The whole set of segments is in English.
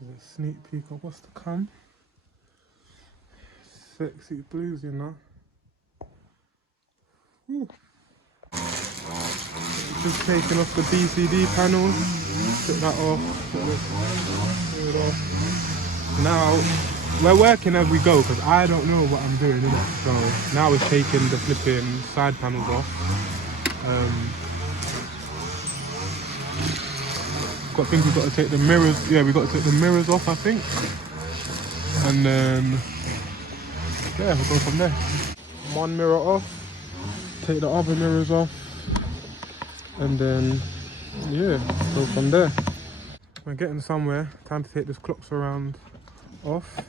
There's a sneak peek of what's to come. Sexy blues, you know. Woo. Just taking off the BCD panels. Took that off. Took it off. Now we're working as we go because I don't know what I'm doing, innit? So now we're taking the flipping side panels off. I think we've got to take the mirrors. Yeah, we've got to take the mirrors off, I think. And then yeah, we'll go from there. One mirror off, take the other mirrors off, and then yeah, go from there. We're getting somewhere. Time to take this clock surround off.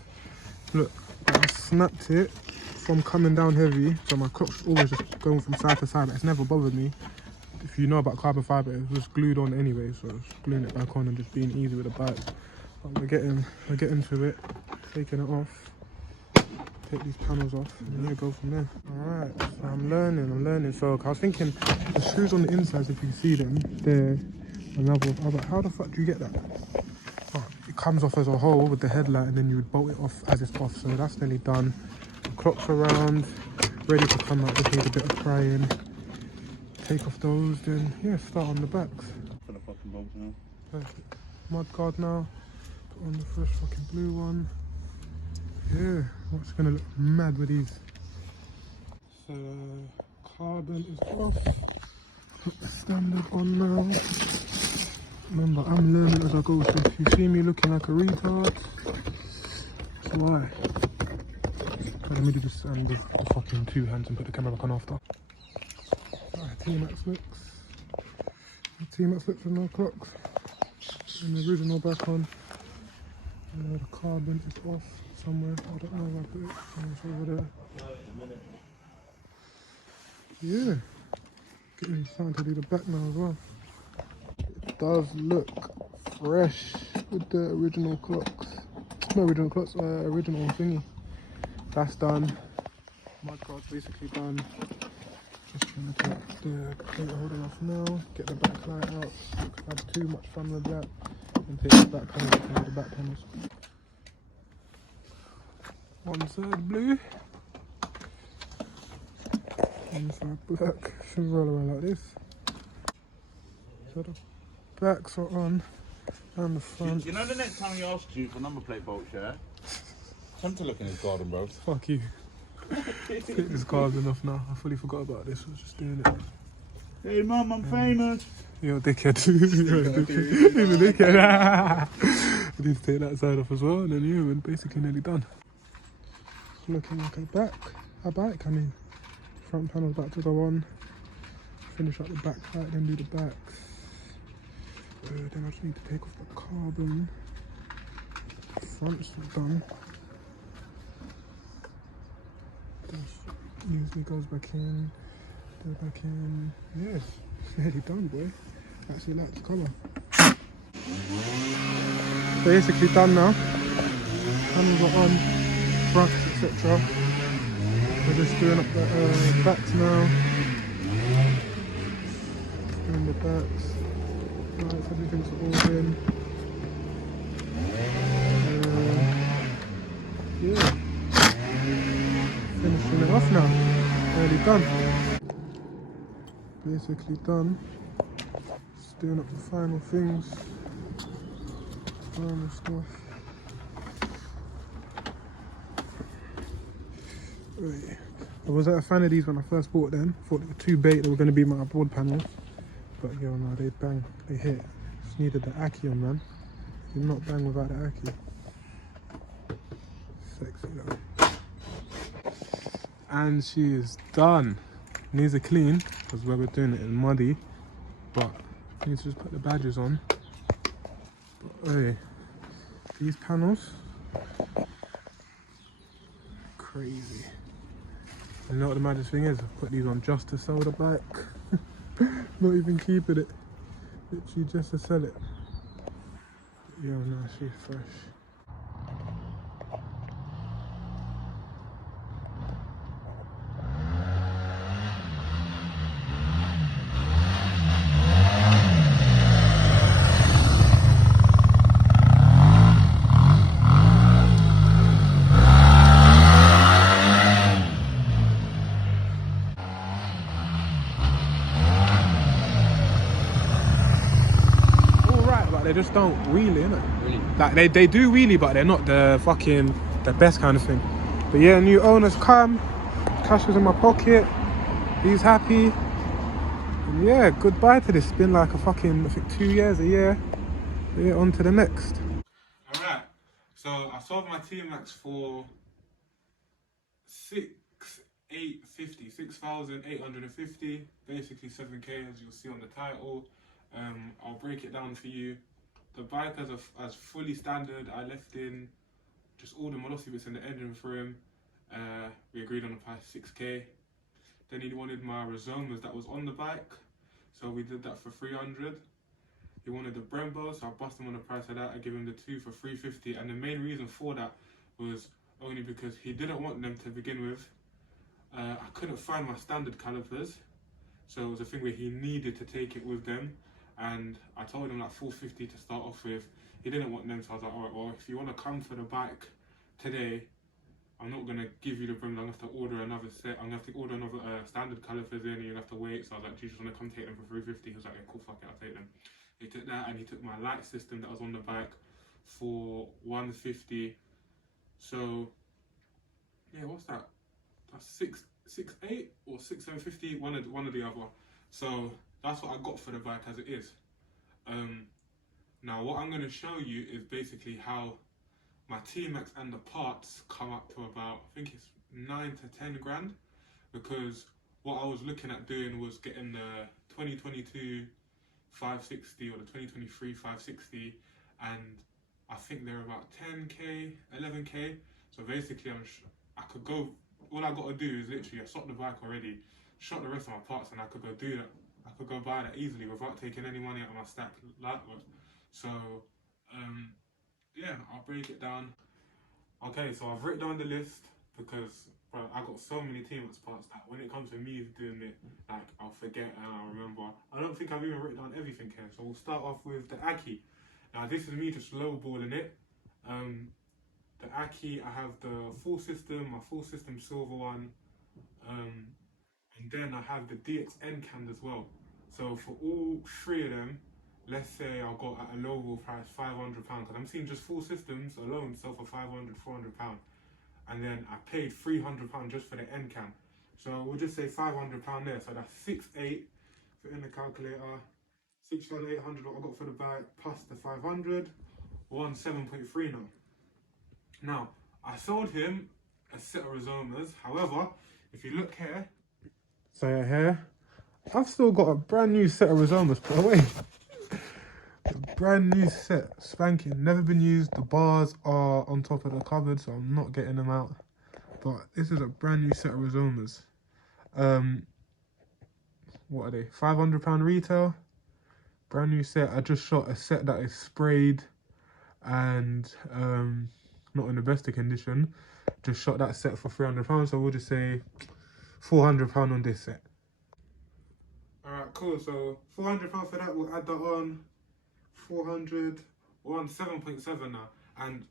Look, I snapped it from coming down heavy, so my clock's always just going from side to side. It's never bothered me. If you know about carbon fibre, it's just glued on anyway, so just gluing it back on and just being easy with the bike. But we're getting to it, taking it off. Take these panels off and yeah, go from there. Alright, so I'm learning. So I was thinking the screws on the insides, if you see them, they're another. I was like, how the fuck do you get that? Oh, it comes off as a whole with the headlight and then you would bolt it off as it's off. So that's nearly done. The clock's around, ready to come out, just need a bit of prying. Take off those, then yeah, start on the backs. For the fucking bolts now. Perfect. Mud guard now. Put on the fresh fucking blue one. Yeah, what's gonna look mad with these? So carbon is off. Put the standard on now. Remember, I'm learning as I go, so if you see me looking like a retard, that's why. Okay, let me do this and the fucking two hands and put the camera back on after. Alright, Tmax looks. The Tmax looks with no clocks. And the original back on. The carbon is off somewhere. I don't know where I put it. It's over there. Yeah. Getting starting to do the back now as well. It does look fresh with the original clocks. No original clocks, original thingy. That's done. Mud guard's basically done. Just gonna take the plate holder off now. Get the back light out. I've had too much fun with that. And take the back panels and the back panels. One side blue. One side black. Should roll around like this. So the backs are on and the front. You know the next time he asks you for number plate bolts, yeah? Come to look in his garden, bro. Fuck you. Take this carbon off now. I fully forgot about this. I was just doing it. Hey mum, I'm famous. You're a dickhead. You're a dickhead. I need to take that side off as well, and then yeah, we're basically nearly done. It's looking like a bike. I mean, front panel's about to go on. Finish up the back light, then do the backs. Then I just need to take off the carbon. Front's done. This usually goes back in. Go back in. Yes, it's nearly done, boy. Actually like the colour. Basically done now. Panels are on, front, etc. We're just doing up the backs now. Doing the backs. Right, everything's all in. Yeah. Finishing it off now. Nearly done. Basically done. Just doing up the final things. Final stuff. Right. I was a fan of these when I first bought them. Thought they were too bait, they were going to be my board panels. But yo, no, they bang, they hit. Just needed the Aki on, man. Did not bang without the Aki. Sexy though. And she is done. Needs a clean, because where we're doing it in muddy. But I need to just put the badges on. But hey, these panels, crazy. You know what the maddest thing is? I've put these on just to sell the bike. Not even keeping it. Literally just to sell it. Yo, no, she's fresh. they just don't wheelie, innit? Really? Like they do wheelie, but they're not the best kind of thing. But yeah, new owner's come. Cash was in my pocket. He's happy. And yeah, goodbye to this. It's been like a fucking, I think 2 years, a year. Yeah, on to the next. Alright, so I sold my Tmax for 6,850, basically 7k as you'll see on the title. I'll break it down for you. The bike as fully standard, I left in just all the Molossi bits in the engine for him. We agreed on the price 6k. Then he wanted my Reasomas that was on the bike, so we did that for 300. He wanted the Brembo, so I bust him on the price of that. I gave him the two for 350, and the main reason for that was only because he didn't want them to begin with. I couldn't find my standard calipers, so it was a thing where he needed to take it with them, and I told him like 450 to start off with. He didn't want them, so I was like, alright, well, if you want to come for the bike today, I'm not going to give you the Brembo. I'm going to have to order another set. I'm going to have to order another standard calipers in, and you'll have to wait. So I was like, do you just want to come take them for 350? He was like, yeah, cool, fuck it, I'll take them. He took that, and he took my light system that was on the bike for 150. So yeah, what's that? That's 6,800 or 6,750. One of the other. So that's what I got for the bike as it is. Now what I'm going to show you is basically how my Tmax and the parts come up to about, I think it's 9 to 10 grand, because what I was looking at doing was getting the 2022 560 or the 2023 560, and I think they're about 10k, 11k. So basically, I could go. All I got to do is literally, I shot the bike already, shot the rest of my parts, and I could go do that. I could go buy that easily without taking any money out of my stack. So, yeah, I'll break it down. Okay, so I've written down the list because, bro, I got so many Tmax parts that when it comes to me doing it, like, I'll forget and I'll remember. I don't think I've even written down everything here. So we'll start off with the Aki. Now this is me just lowballing it. The Aki, I have the full system, my full system silver one, and then I have the DXN cam as well. So for all three of them, let's say I got at a lowball price £500, because I'm seeing just full systems alone sell for £500, £400, and then I paid £300 just for the end cam. So we'll just say £500 there. So that's 6,800 for in the calculator. 6,800 what I got for the bike plus the 500, 7.3 now. Now I sold him a set of Reasomas. However, if you look here, so here, I've still got a brand new set of Reasomas put away. A brand new set, spanking, never been used. The bars are on top of the cupboard, so I'm not getting them out. But this is a brand new set of Reasomas. What are they? £500 retail. Brand new set. I just shot a set that is sprayed and not in the best of condition. Just shot that set for £300, so we'll just say £400 on this set. Alright, cool. So £400 for that, we'll add that on. 400, we're on 7.7 now. And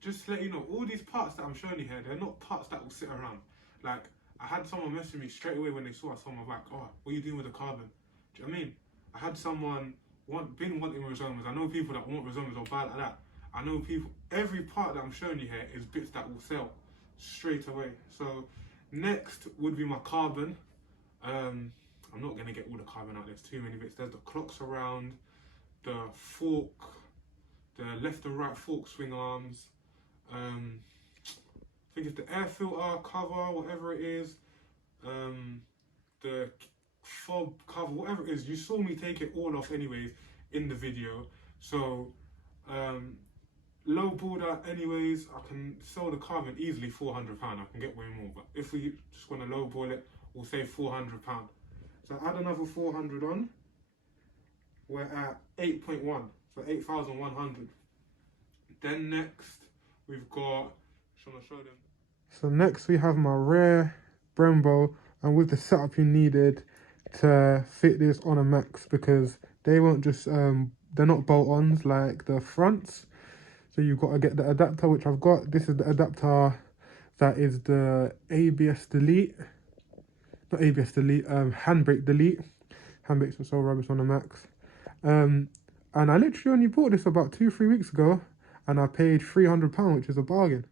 just to let you know, all these parts that I'm showing you here, they're not parts that will sit around. Like, I had someone message me straight away when they saw I sold my bike. Oh, what are you doing with the carbon? Do you know what I mean? I had someone been wanting Reasomas. I know people that want Reasomas or buy like that. I know people, every part that I'm showing you here is bits that will sell straight away. So next would be my carbon. I'm not going to get all the carbon out, there's too many bits. There's the clocks around, the fork, the left and right fork swing arms, I think it's the air filter cover, whatever it is, the fob cover, whatever it is. You saw me take it all off anyways in the video. So low border anyways, I can sell the carbon easily £400. I can get way more, but if we just want to low ball it, we'll say £400. So add another 400 on, we're at 8.1, so 8,100. Then next we've got, just want to show them. So next we have my rare Brembo, and with the setup you needed to fit this on a Max, because they won't just they're not bolt-ons like the fronts, so you've got to get the adapter, which I've got. This is the adapter that is the ABS delete, not ABS delete, handbrake delete. Handbrakes are so rubbish on the Max. And I literally only bought this about 2-3 weeks ago, and I paid £300, which is a bargain.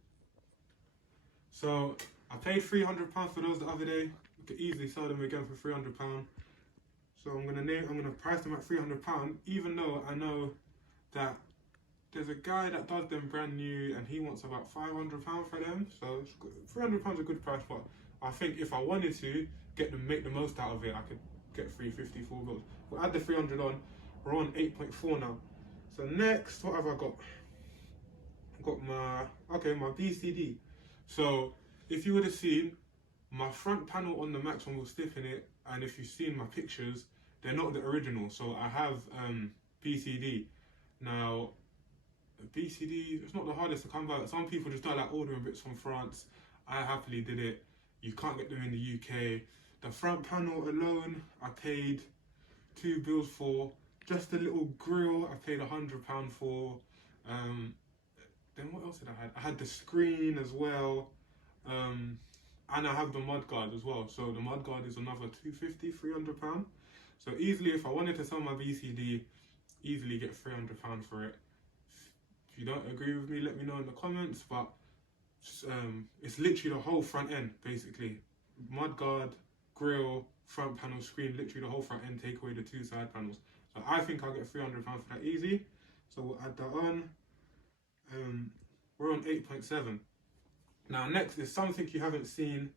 So I paid £300 for those the other day. We could easily sell them again for £300. So I'm gonna price them at £300, even though I know that there's a guy that does them brand new, and he wants about £500 for them. So £300 is a good price, but I think if I wanted to make the most out of it, I could get 350 full bills. We'll add the 300 on. We're on 8.4 now. So next, what have I got? I've got my BCD. So if you would have seen my front panel on the Max one was stiff in it, and if you've seen my pictures, they're not the original. So I have BCD. Now BCD, it's not the hardest to come by. Some people just don't like ordering bits from France. I happily did it. You can't get them in the UK. The front panel alone, I paid 2 bills for. Just a little grill, I paid £100 for. Then what else did I have? I had the screen as well. And I have the mudguard as well. So the mudguard is another £250, £300. So easily, if I wanted to sell my BCD, easily get £300 for it. If you don't agree with me, let me know in the comments. But it's literally the whole front end, basically. Mudguard, grill, front panel, screen, literally the whole front end, take away the 2 side panels. So I think I'll get £300 for that easy. So we'll add that on. We're on 8.7. Now next is something you haven't seen.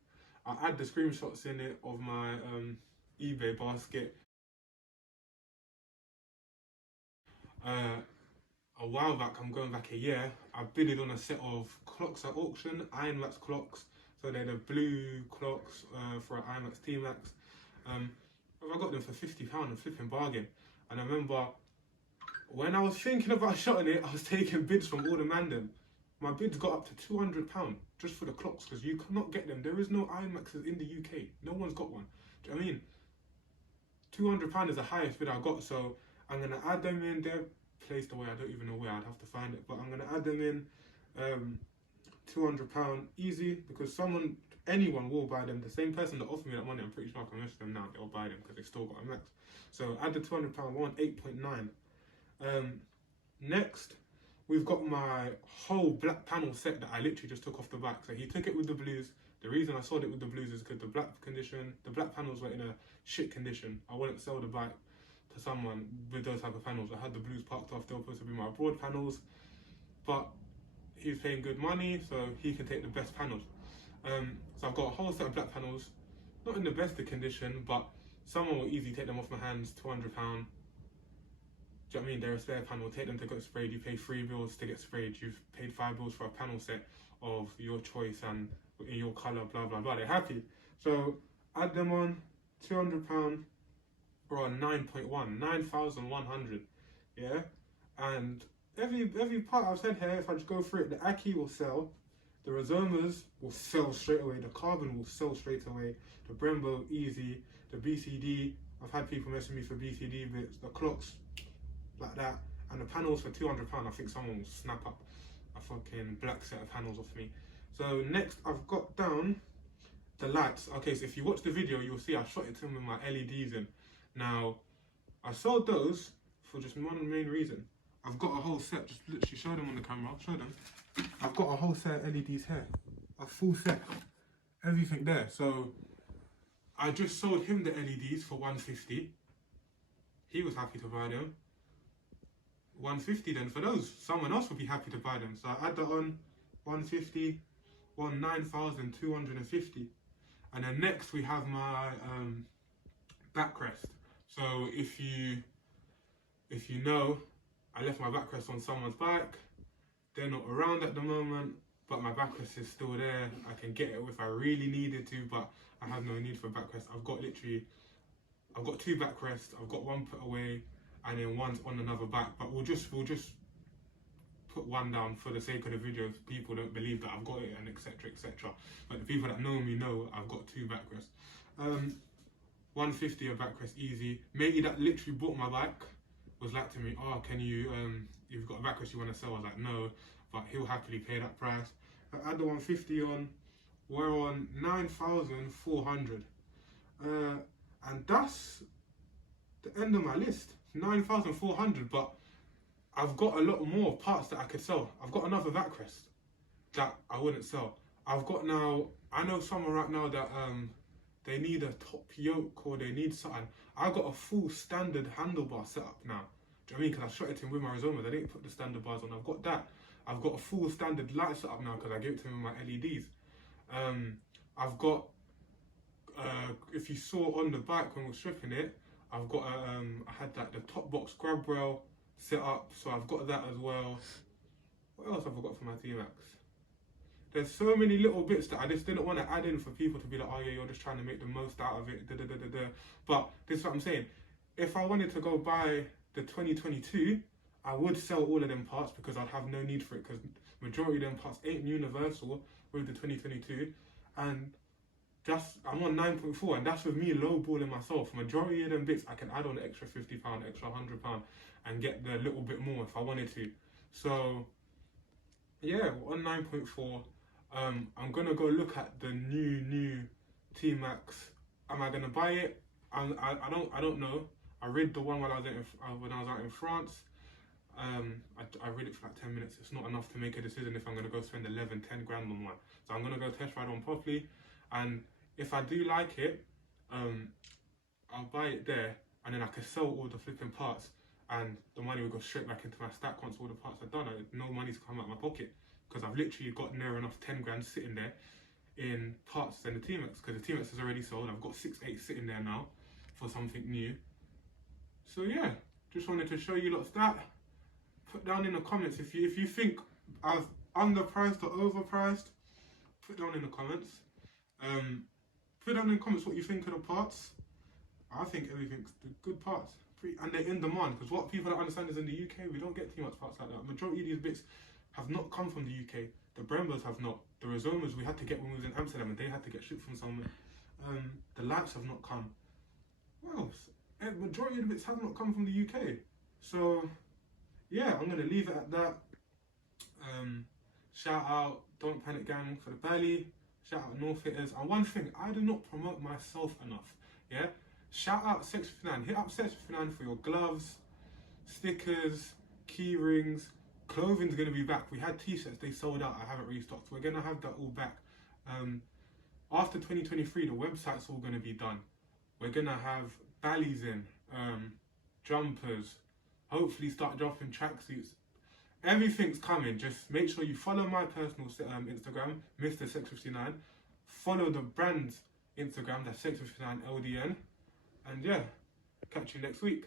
I'll add the screenshots in it of my eBay basket. A while back, I'm going back a year, I bidded on a set of clocks at auction, Iron Max clocks. So they're the blue clocks for an Iron Max Tmax. I got them for £50, a flipping bargain. And I remember when I was thinking about shotting it, I was taking bids from all the mandem. My bids got up to £200 just for the clocks, because you cannot get them. There is no Iron Maxes in the UK. No one's got one. Do you know what I mean? £200 is the highest bid I got, so I'm gonna add them in. They're placed away. I don't even know where. I'd have to find it, but I'm gonna add them in. £200 easy, because anyone will buy them. The same person that offered me that money, I'm pretty sure I can message them now, they'll buy them because they still got a Max. So add the £200, we're on 8.9. Next, we've got my whole black panel set that I literally just took off the back. So he took it with the blues. The reason I sold it with the blues is because the black panels were in a shit condition. I wouldn't sell the bike to someone with those type of panels. I had the blues parked off. They were supposed to be my broad panels, but he's paying good money, so he can take the best panels. So I've got a whole set of black panels, not in the best of condition, but someone will easily take them off my hands, £200. Do you know what I mean? They're a spare panel, take them to get sprayed. You pay 3 bills to get sprayed. You've paid 5 bills for a panel set of your choice and in your colour, blah, blah, blah. They're happy. So add them on, £200, or on 9.1, 9,100, yeah? And every part I've said here, if I just go through it, the Aki will sell, the Razomas will sell straight away, the Carbon will sell straight away, the Brembo, easy, the BCD, I've had people messing me for BCD bits, the clocks, like that, and the panels for £200, I think someone will snap up a fucking black set of panels off me. So next I've got down the lights. Okay, so if you watch the video, you'll see I shot it in with my LEDs in. Now, I sold those for just one main reason. I've got a whole set, just literally show them on the camera, show them. I've got a whole set of LEDs here, a full set, everything there. So I just sold him the LEDs for £150. He was happy to buy them. £150 then for those, someone else would be happy to buy them. So I add that on, £150, on 9,250. And then next we have my backrest. So if you know, I left my backrest on someone's bike. They're not around at the moment, but my backrest is still there. I can get it if I really needed to, but I have no need for backrest. I've got 2 backrests. I've got one put away, and then one's on another bike. But we'll just put one down for the sake of the video. If people don't believe that I've got it, and etc, etc. But the people that know me know I've got 2 backrests. £150 a backrest easy. Matey that literally bought my bike was like to me, oh, can you, you've got a backrest you want to sell? I was like, no, but he'll happily pay that price. I add the £150 on, we're on 9,400. And that's the end of my list, 9,400, but I've got a lot more parts that I could sell. I've got another VAT crest that I wouldn't sell. I've got now, I know someone right now that they need a top yoke or they need something. I got a full standard handlebar setup now. Do you know what I mean? Because I shot it in with my Rizoma. They didn't put the standard bars on. I've got that. I've got a full standard light setup now because I gave it to him with my LEDs. I've got, if you saw on the bike when we were stripping it, I've got I had that the top box grab rail set up, so I've got that as well. What else have I got for my Tmax? There's so many little bits that I just didn't want to add in for people to be like, oh yeah, you're just trying to make the most out of it, da da da da da. But this is what I'm saying. If I wanted to go buy the 2022, I would sell all of them parts because I'd have no need for it because majority of them parts ain't universal with the 2022, and I'm on 9.4, and that's with me lowballing myself. Majority of them bits I can add on an extra £50, extra £100, and get the little bit more if I wanted to. So yeah, we're on 9.4. I'm gonna go look at the new Tmax. Am I gonna buy it? I don't know. I read the one when I was out in France. I read it for like 10 minutes. It's not enough to make a decision if I'm gonna go spend 10 grand on one. So I'm gonna go test ride one properly, and if I do like it, I'll buy it there, and then I can sell all the flipping parts, and the money will go straight back into my stack once all the parts are done. No money's come out of my pocket because I've literally got near enough 10 grand sitting there in parts and the Tmax, because the Tmax is already sold. I've got 6.8 sitting there now for something new. So yeah, just wanted to show you lots that. Put down in the comments if you think I've underpriced or overpriced. Put down in the comments. Put down in the comments what you think of the parts. I think everything's the good parts. And they're in demand, because what people don't understand is in the UK, we don't get too much parts like that. Majority of these bits have not come from the UK. The Brembos have not. The Rizomas we had to get when we was in Amsterdam, and they had to get shipped from somewhere. The lights have not come. What else? Majority of the bits have not come from the UK. So yeah, I'm gonna leave it at that. Shout out Don't Panic Gang for the belly. Shout out North Hitters. And one thing, I do not promote myself enough. Yeah. Shout out Sex59. Hit up Sex59 for your gloves, stickers, key rings. Clothing's gonna be back. We had t-shirts, they sold out. I haven't restocked. We're gonna have that all back. After 2023, the website's all gonna be done. We're gonna have ballies in, jumpers. Hopefully start dropping tracksuits. Everything's coming. Just make sure you follow my personal Instagram, Mr. Sex59. Follow the brand's Instagram, that's Sex59LDN. And yeah, catch you next week.